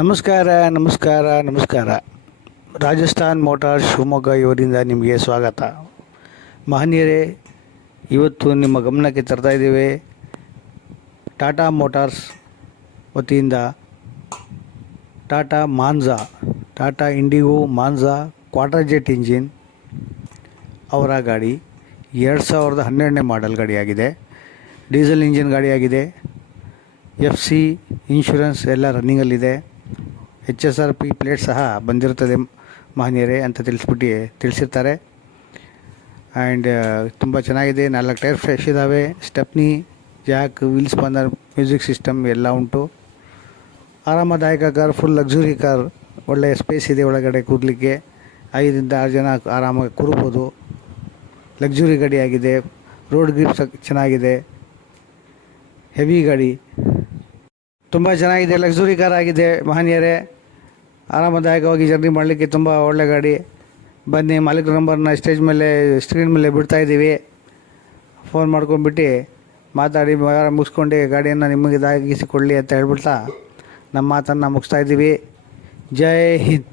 ನಮಸ್ಕಾರ ನಮಸ್ಕಾರ ನಮಸ್ಕಾರ. ರಾಜಸ್ಥಾನ್ ಮೋಟಾರ್ಸ್ ಶಿವಮೊಗ್ಗ ಇವರಿಂದ ನಿಮಗೆ ಸ್ವಾಗತ. ಮಹನೀಯರೇ, ಇವತ್ತು ನಿಮ್ಮ ಗಮನಕ್ಕೆ ತರ್ತಾ ಇದ್ದೇವೆ ಟಾಟಾ ಮೋಟಾರ್ಸ್ ವತಿಯಿಂದ Tata Manza, Tata Indigo Manza quarter jet engine ಅವರ ಗಾಡಿ 2012ನೇ ಮಾಡೆಲ್ ಗಾಡಿಯಾಗಿದೆ. ಡೀಸೆಲ್ ಇಂಜಿನ್ ಗಾಡಿಯಾಗಿದೆ. FC ಇನ್ಶೂರೆನ್ಸ್ ಎಲ್ಲ ರನ್ನಿಂಗಲ್ಲಿದೆ. HSRP ಪ್ಲೇಟ್ ಸಹ ಬಂದಿರುತ್ತದೆ ಮಹನೀಯರೇ ಅಂತ ತಿಳಿಸಿರ್ತಾರೆ. ಆ್ಯಂಡ್ ತುಂಬ ಚೆನ್ನಾಗಿದೆ. 4 ಟೈರ್ ಫ್ರೆಶ್ ಇದ್ದಾವೆ. Stepney, jack, wheel spanner, music system ಎಲ್ಲ ಉಂಟು. ಆರಾಮದಾಯಕ ಕಾರ್, ಫುಲ್ ಲಕ್ಸುರಿ ಕಾರ್. ಒಳ್ಳೆಯ ಸ್ಪೇಸ್ ಇದೆ ಒಳಗಡೆ ಕೂರಲಿಕ್ಕೆ. 5-6 ಜನ ಆರಾಮಾಗಿ ಕೂರ್ಬೋದು. ಲಕ್ಸುರಿ ಗಾಡಿಯಾಗಿದೆ. ರೋಡ್ ಗ್ರಿಪ್ ಚೆನ್ನಾಗಿದೆ. ಹೆವಿ ಗಾಡಿ ತುಂಬ ಚೆನ್ನಾಗಿದೆ. ಲಕ್ಸುರಿ ಕಾರ್ ಆಗಿದೆ ಮಹನೀಯರೇ. ಆರಾಮದಾಯಕವಾಗಿ ಜರ್ನಿ ಮಾಡಲಿಕ್ಕೆ ತುಂಬ ಒಳ್ಳೆ ಗಾಡಿ. ಬನ್ನಿ, ಮಾಲೀಕರ ನಂಬರ್ನ ಸ್ಕ್ರೀನ್ ಮೇಲೆ ಬಿಡ್ತಾ ಇದ್ದೀವಿ. ಫೋನ್ ಮಾಡ್ಕೊಂಡ್ಬಿಟ್ಟು ಮಾತಾಡಿ ಮುಗಿಸ್ಕೊಂಡು ಗಾಡಿಯನ್ನು ನಿಮಗೆ ದಾಗಿಸಿಕೊಳ್ಳಿ ಅಂತ ಹೇಳ್ಬಿಡ್ತಾ ನಮ್ಮ ಮಾತನ್ನು ಮುಗಿಸ್ತಾ ಇದ್ದೀವಿ. ಜೈ ಹಿಂದ್.